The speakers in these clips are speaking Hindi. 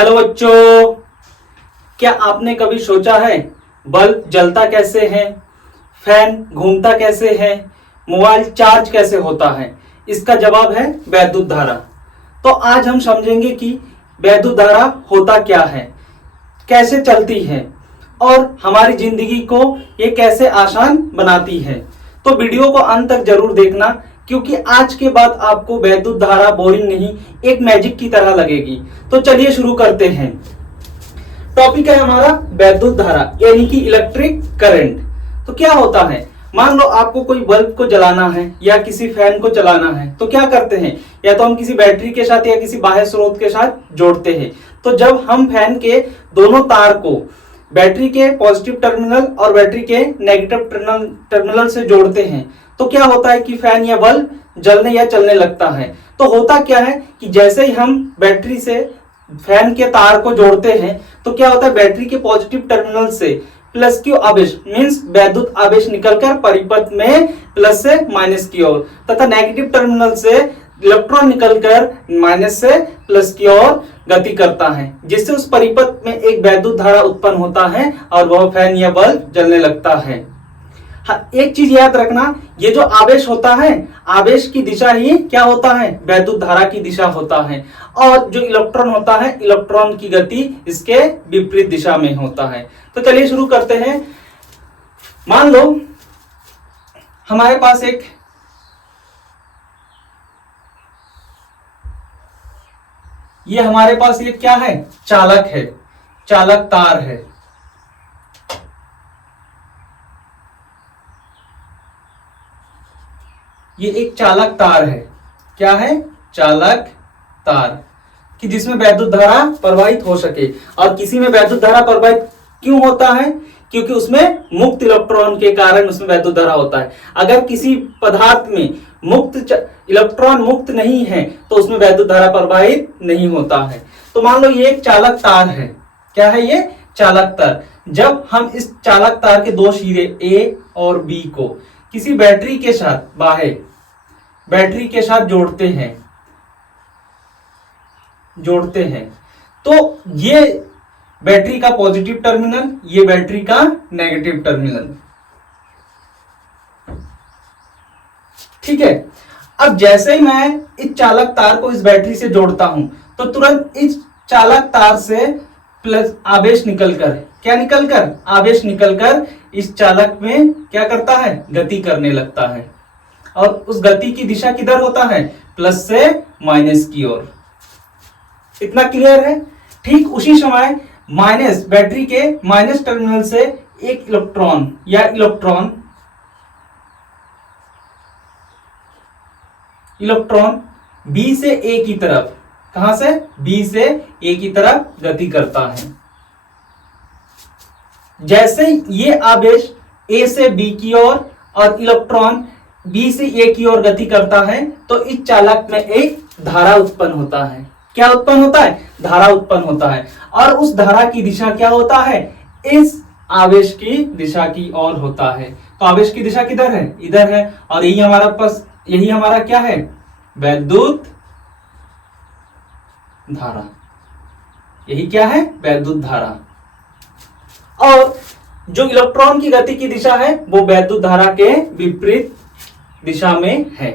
हेलो बच्चों, क्या आपने कभी सोचा है बल्ब जलता कैसे है, फैन घूमता कैसे है, मोबाइल चार्ज कैसे होता है? इसका जवाब है वैद्युत धारा। तो आज हम समझेंगे कि वैद्युत धारा होता क्या है, कैसे चलती है और हमारी जिंदगी को ये कैसे आसान बनाती है। तो वीडियो को अंत तक जरूर देखना, क्योंकि आज के बाद आपको वैद्युत धारा बोरिंग नहीं, एक मैजिक की तरह लगेगी। तो चलिए शुरू करते हैं। टॉपिक है हमारा वैद्युत धारा यानी कि इलेक्ट्रिक करंट। तो क्या होता है, मान लो आपको कोई बल्ब को जलाना है या किसी फैन को चलाना है, तो क्या करते हैं, या तो हम किसी बैटरी के साथ या किसी बाह्य स्रोत के साथ जोड़ते हैं। तो जब हम फैन के दोनों तार को बैटरी के पॉजिटिव टर्मिनल और बैटरी के नेगेटिव टर्मिनल से जोड़ते हैं, तो क्या होता है कि फैन या बल्ब जलने या चलने लगता है। तो होता क्या है कि जैसे ही हम बैटरी से फैन के तार को जोड़ते हैं, तो क्या होता है, बैटरी के पॉजिटिव टर्मिनल से प्लस की आवेश मींस वैद्युत आवेश निकलकर परिपथ में प्लस से माइनस की ओर, तथा नेगेटिव टर्मिनल से इलेक्ट्रॉन निकलकर माइनस से प्लस की ओर गति करता है, जिससे उस परिपथ में एक वैद्युत धारा उत्पन्न होता है और वह फैन या बल्ब जलने लगता है। हाँ, एक चीज याद रखना, ये जो आवेश होता है, आवेश की दिशा ही क्या होता है, वैद्युत धारा की दिशा होता है। और जो इलेक्ट्रॉन होता है, इलेक्ट्रॉन की गति इसके विपरीत दिशा में होता है। तो चलिए शुरू करते हैं। मान लो हमारे पास ये क्या है, चालक है, चालक तार है। ये एक चालक तार है। क्या है, चालक तार, कि जिसमें वैद्युत धारा प्रवाहित हो सके। और किसी में वैद्युत धारा प्रवाहित क्यों होता है, क्योंकि उसमें मुक्त इलेक्ट्रॉन के कारण उसमें वैद्युत धारा होता है। अगर किसी पदार्थ में इलेक्ट्रॉन मुक्त नहीं है, तो उसमें वैद्युत धारा प्रवाहित नहीं होता है। तो मान लो ये एक चालक तार है। क्या है ये, चालक तार। जब हम इस चालक तार के दो सिरे ए और बी को किसी बैटरी के साथ, बाह्य बैटरी के साथ जोड़ते हैं, तो ये बैटरी का पॉजिटिव टर्मिनल, ये बैटरी का नेगेटिव टर्मिनल। ठीक है। अब जैसे ही मैं इस चालक तार को इस बैटरी से जोड़ता हूं, तो तुरंत इस चालक तार से प्लस आवेश निकलकर, क्या निकलकर, आवेश निकलकर इस चालक में क्या करता है, गति करने लगता है। और उस गति की दिशा किधर होता है, प्लस से माइनस की ओर। इतना क्लियर है। ठीक उसी समय माइनस, बैटरी के माइनस टर्मिनल से एक इलेक्ट्रॉन या इलेक्ट्रॉन बी से ए की तरफ, कहां से, बी से ए की तरफ गति करता है। जैसे ये आवेश ए से बी की ओर और इलेक्ट्रॉन बी से ए की ओर गति करता है, तो इस चालक में एक धारा उत्पन्न होता है। क्या उत्पन्न होता है, धारा उत्पन्न होता है। और उस धारा की दिशा क्या होता है, इस आवेश की दिशा की ओर होता है। तो आवेश की दिशा किधर है, इधर है। और यही हमारा क्या है, वैद्युत धारा। यही क्या है, वैद्युत धारा। और जो इलेक्ट्रॉन की गति की दिशा है, वो वैद्युत धारा के विपरीत दिशा में है।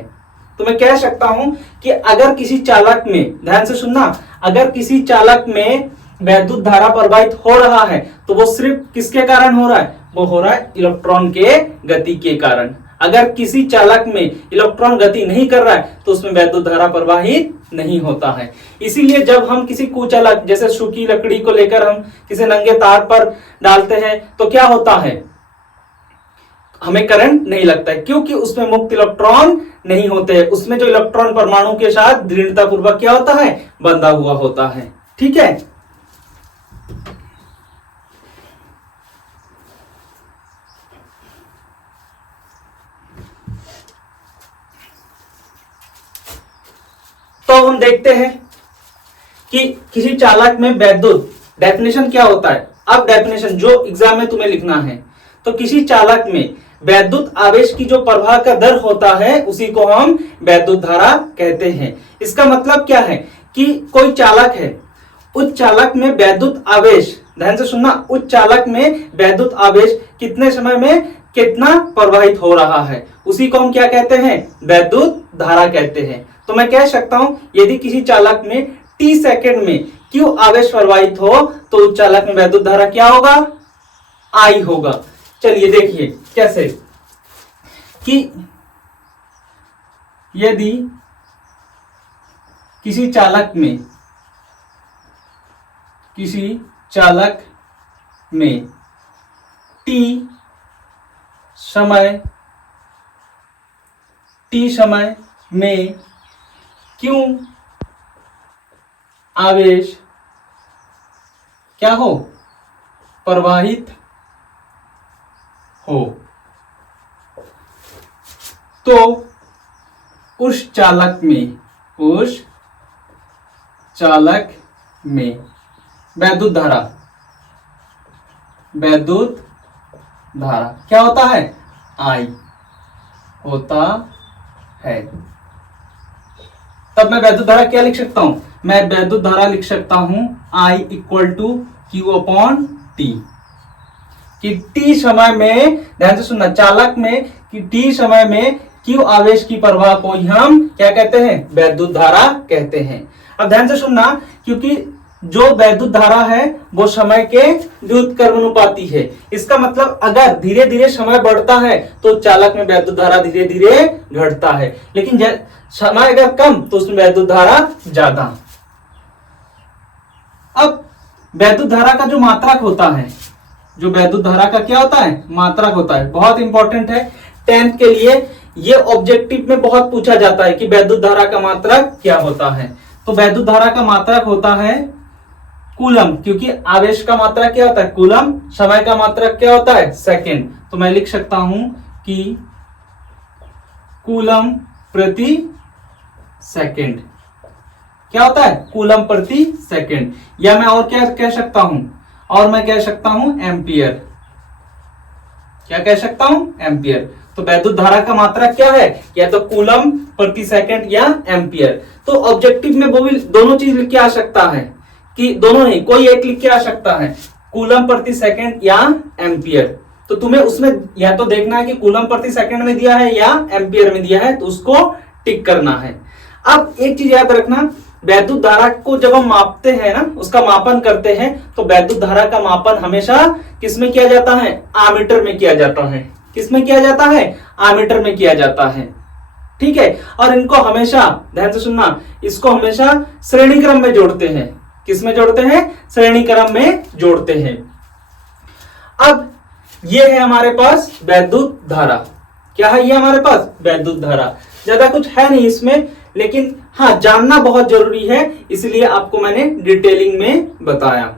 तो मैं कह सकता हूं कि अगर किसी चालक में, ध्यान से सुनना, अगर किसी चालक में वैद्युत धारा प्रवाहित हो रहा है, तो वो सिर्फ किसके कारण हो रहा है, वो हो रहा है इलेक्ट्रॉन के गति के कारण। अगर किसी चालक में इलेक्ट्रॉन गति नहीं कर रहा है, तो उसमें वैद्युत धारा प्रवाहित नहीं होता है। इसीलिए जब हम किसी कुचालक, जैसे सूखी लकड़ी को लेकर हम किसी नंगे तार पर डालते हैं, तो क्या होता है, हमें करंट नहीं लगता है, क्योंकि उसमें मुक्त इलेक्ट्रॉन नहीं होते हैं। उसमें जो इलेक्ट्रॉन परमाणु के साथ दृढ़ता पूर्वक क्या होता है, बंधा हुआ होता है। ठीक है। तो हम देखते हैं कि किसी चालक में वैद्युत, डेफिनेशन क्या होता है। अब डेफिनेशन जो एग्जाम में तुम्हें लिखना है, तो किसी चालक में वैद्युत आवेश की जो प्रवाह का दर होता है, उसी को हम वैद्युत धारा कहते हैं। इसका मतलब क्या है कि कोई चालक है, उच्च चालक में वैद्युत आवेश, ध्यान से सुनना, उच्च चालक में वैद्युत आवेश कितने समय में कितना प्रवाहित हो रहा है, उसी को हम क्या कहते हैं, वैद्युत धारा कहते हैं। तो मैं कह सकता हूं यदि किसी चालक में t सेकंड में q आवेश प्रवाहित हो तो उस चालक में वैद्युत धारा क्या होगा, I होगा। चलिए देखिए कैसे, कि यदि किसी चालक में t समय में q आवेश क्या हो, प्रवाहित हो, तो उस चालक में वैद्युत धारा क्या होता है, I होता है। तब मैं वैद्युत धारा क्या लिख सकता हूं, मैं वैद्युत धारा लिख सकता हूं I equal to Q upon T, कि T समय में, ध्यान से सुनना, चालक में कि T समय में Q आवेश की प्रवाह को ही हम क्या कहते हैं, वैद्युत धारा कहते हैं। अब ध्यान से सुनना, क्योंकि जो वैद्युत धारा है वो समय के व्युत्क्रमानुपाती है। इसका मतलब अगर धीरे धीरे समय बढ़ता है तो चालक में वैद्युत धारा धीरे धीरे घटता है, लेकिन समय अगर कम तो उसमें वैद्युत धारा ज्यादा। अब वैद्युत धारा का जो मात्रक होता है, जो वैद्युत धारा का क्या होता है, मात्रक होता है, बहुत इंपॉर्टेंट है 10th के लिए। ये ऑब्जेक्टिव में बहुत पूछा जाता है कि वैद्युत धारा का मात्रक क्या होता है। तो वैद्युत धारा का मात्रक होता है कूलम, क्योंकि आवेश का मात्रक क्या होता है, कूलम, समय का मात्रक क्या होता है, सेकंड। तो मैं लिख सकता हूं कि कूलम प्रति सेकंड क्या होता है, कूलम प्रति सेकंड। या मैं और क्या कह सकता हूं, और मैं कह सकता हूं एम्पियर। क्या कह सकता हूं, एम्पियर। तो वैद्युत धारा का मात्रक क्या है, या तो कूलम प्रति सेकंड या एम्पियर। तो ऑब्जेक्टिव में वो भी दोनों चीज लिख के आ सकता है, कि दोनों नहीं, कोई एक लिख के आ सकता है, कूलम प्रति सेकंड या एम्पियर। तो तुम्हें उसमें या तो देखना है कि कूलम प्रति सेकंड में दिया है या एम्पियर में दिया है, तो उसको टिक करना है। अब एक चीज याद रखना, वैद्युत धारा को जब हम मापते हैं ना, उसका मापन करते हैं, तो वैद्युत धारा का मापन हमेशा किसमें किया जाता है, आमीटर में किया जाता है। किसमें किया जाता है, आमीटर में किया जाता है। ठीक है, और इनको हमेशा, ध्यान से सुनना, इसको हमेशा श्रेणी क्रम में जोड़ते हैं। किसमें जोड़ते हैं, श्रेणी क्रम में जोड़ते हैं। अब ये है हमारे पास वैद्युत धारा। क्या है ये हमारे पास, वैद्युत धारा। ज्यादा कुछ है नहीं इसमें, लेकिन हाँ जानना बहुत जरूरी है, इसलिए आपको मैंने डिटेलिंग में बताया।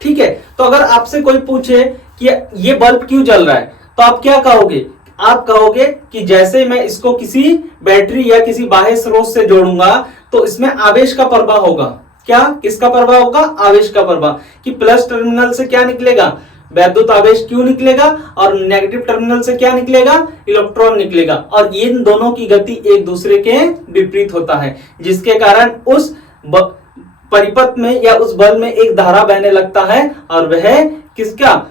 ठीक है, तो अगर आपसे कोई पूछे कि ये बल्ब क्यों जल रहा है, तो आप क्या कहोगे, आप कहोगे कि जैसे मैं इसको किसी बैटरी या किसी बाह्य स्रोत से जोड़ूंगा तो इसमें आवेश का प्रवाह होगा। क्या, किसका प्रवाह होगा, आवेश का प्रवाह। कि प्लस टर्मिनल से क्या निकलेगा, वैद्युत आवेश क्यों निकलेगा, और नेगेटिव टर्मिनल से क्या निकलेगा, इलेक्ट्रॉन निकलेगा। और इन दोनों की गति एक दूसरे के विपरीत होता है, जिसके कारण उस परिपथ में या उस बल्ब में एक धारा बहने लगता है, और वह किसका,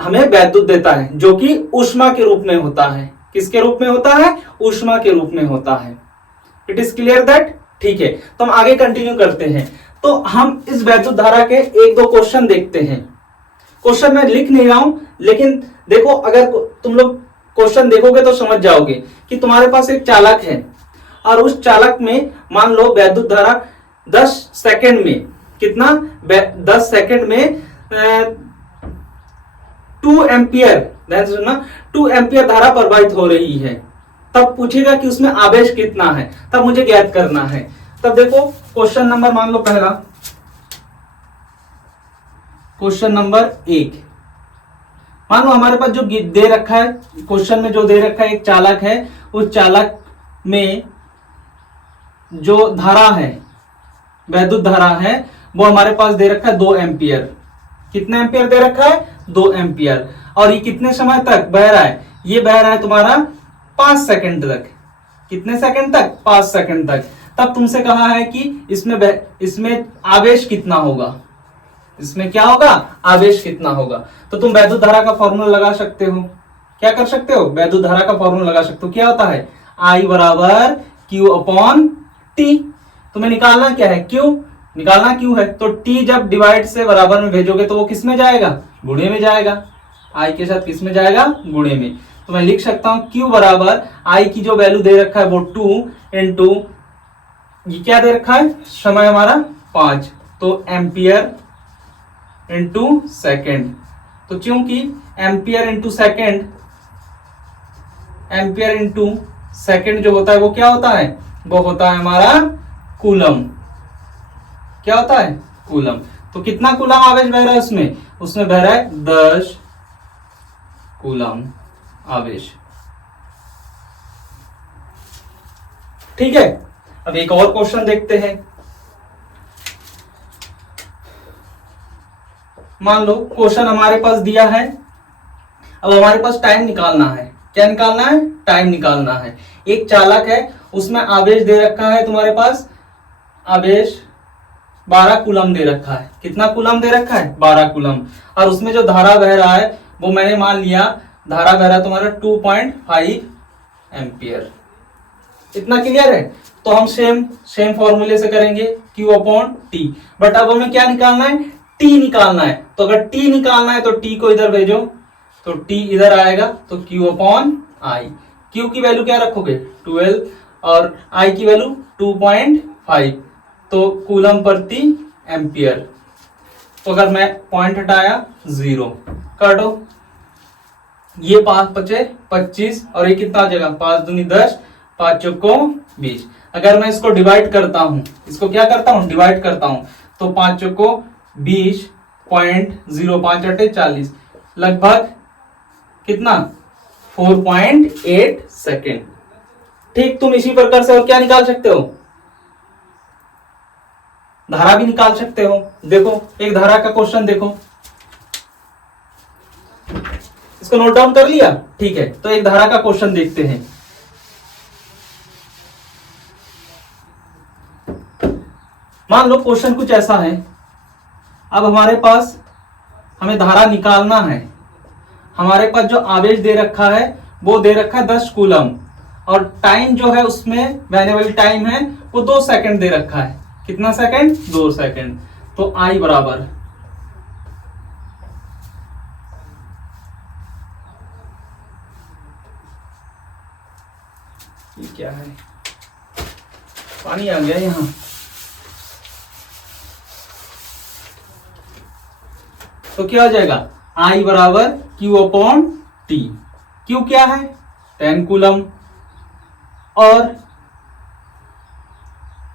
हमें वैद्युत देता है, जो कि ऊष्मा के रूप में होता है। किसके रूप में होता है, ऊष्मा के रूप में होता है। It is clear that. ठीक है, तो हम आगे कंटिन्यू करते हैं। तो हम इस वैद्युत धारा के एक दो क्वेश्चन देखते हैं। क्वेश्चन मैं लिख नहीं रहा हूं, लेकिन देखो, अगर तुम लोग क्वेश्चन देखोगे तो समझ जाओगे कि तुम्हारे पास एक चालक है, और उस चालक में मान लो वैद्युत धारा 10 सेकंड में कितना, 10 सेकंड में 2 एम्पियर, ध्यान से सुनना, 2 एम्पियर धारा प्रवाहित हो रही है। तब पूछेगा कि उसमें आवेश कितना है, तब मुझे ज्ञात करना है। तब देखो क्वेश्चन नंबर, मान लो पहला क्वेश्चन नंबर 1, मान लो हमारे पास जो दे रखा है, क्वेश्चन में जो दे रखा है, एक चालक है, उस चालक में जो धारा है, वैद्युत धारा है, वो हमारे पास दे रखा है 2 एम्पियर। कितना एम्पियर दे रखा है, 2 एम्पियर। और ये कितने समय तक बह रहा है, ये बह रहा है तुम्हारा 5 सेकंड तक। कितने सेकंड तक, 5 सेकंड तक। तब तुमसे कहा है कि इसमें आवेश कितना होगा, इसमें क्या होगा, आवेश कितना होगा। तो तुम वैद्युत धारा का फॉर्मूला लगा सकते हो। क्या कर सकते हो, वैद्युत धारा का फॉर्मूला लगा सकते हो। क्या होता है, I बराबर Q अपॉन T। तुम्हें निकालना क्या है, Q, निकालना Q है। तो T जब डिवाइड से बराबर में भेजोगे तो वो किस में जाएगा, गुणे में जाएगा। I के साथ किस में जाएगा, गुणे में। तो मैं लिख सकता हूं Q बराबर I की जो वैल्यू दे रखा है वो 2 इंटू ये क्या दे रखा है, समय हमारा 5, तो एम्पियर इंटू सेकेंड। तो चूंकि एम्पियर इंटू सेकेंड जो होता है वो क्या होता है, वो होता है हमारा कूलम। क्या होता है, कूलम। तो कितना कूलम आवेश बह रहा है उसमें बह रहा है 10 कूलम आवेश। ठीक है, अब एक और क्वेश्चन देखते हैं। मान लो क्वेश्चन हमारे पास दिया है, अब हमारे पास टाइम निकालना है। क्या निकालना है, टाइम निकालना है। एक चालक है, उसमें आवेश दे रखा है तुम्हारे पास, आवेश 12 कूलम दे रखा है। कितना कूलम दे रखा है, 12 कूलम। और उसमें जो धारा बह रहा है वो मैंने मान लिया धारा बह रहा है तुम्हारा 2.5 एम्पियर। इतना क्लियर है। तो हम सेम फॉर्मूले से करेंगे, Q अपॉन T। बट अब हमें क्या निकालना है, T निकालना है। तो अगर T निकालना है तो T को इधर भेजो, तो T इधर आएगा, तो Q अपॉन I। Q की वैल्यू क्या रखोगे, 12, और I की वैल्यू 2.5, तो कूलम प्रति एम्पियर। तो अगर मैं पॉइंट हटाया 0 कर दो, ये 5 बचे 25, और ये कितना आ जाएगा, 5 दूनी 10, 5 चौको 20। अगर मैं इसको डिवाइड करता हूं, इसको क्या करता हूं, डिवाइड करता हूं, तो 5 चौको 20.05 अटे 40, लगभग कितना 4.8 सेकेंड। ठीक, तुम इसी प्रकार से और क्या निकाल सकते हो, धारा भी निकाल सकते हो। देखो एक धारा का क्वेश्चन देखो, इसको नोट डाउन कर लिया, ठीक है। तो एक धारा का क्वेश्चन देखते हैं। मान लो क्वेश्चन कुछ ऐसा है, अब हमारे पास हमें धारा निकालना है। हमारे पास जो आवेश दे रखा है वो दे रखा है 10 कूलम, और टाइम जो है उसमें बहने वाली टाइम है वो 2 सेकंड दे रखा है। कितना सेकंड, 2 सेकंड। तो I बराबर ये क्या है, पानी आ गया यहां। तो क्या हो जाएगा, I बराबर Q अपॉन T। Q क्या है, 10 कूलम, और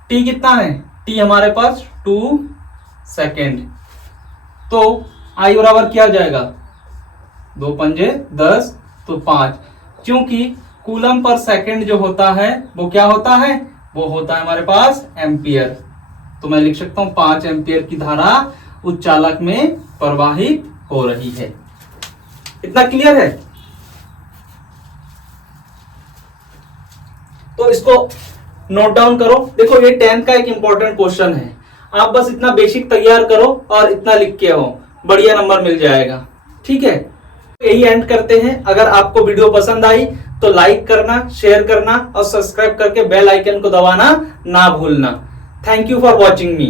T कितना है, T हमारे पास 2 सेकेंड। तो I बराबर क्या हो जाएगा, 2 पंजे 10, तो 5। क्योंकि कूलम पर सेकेंड जो होता है वो क्या होता है, वो होता है हमारे पास एम्पियर। तो मैं लिख सकता हूं 5 एम्पियर की धारा उस चालक में प्रवाहित हो रही है। इतना क्लियर है। तो इसको नोट डाउन करो। देखो ये 10 का एक इंपॉर्टेंट क्वेश्चन है, आप बस इतना बेसिक तैयार करो और इतना लिख के आओ, बढ़िया नंबर मिल जाएगा। ठीक है, यही एंड करते हैं। अगर आपको वीडियो पसंद आई तो लाइक करना, शेयर करना और सब्सक्राइब करके बेल आइकन को दबाना ना भूलना। Thank you for watching me.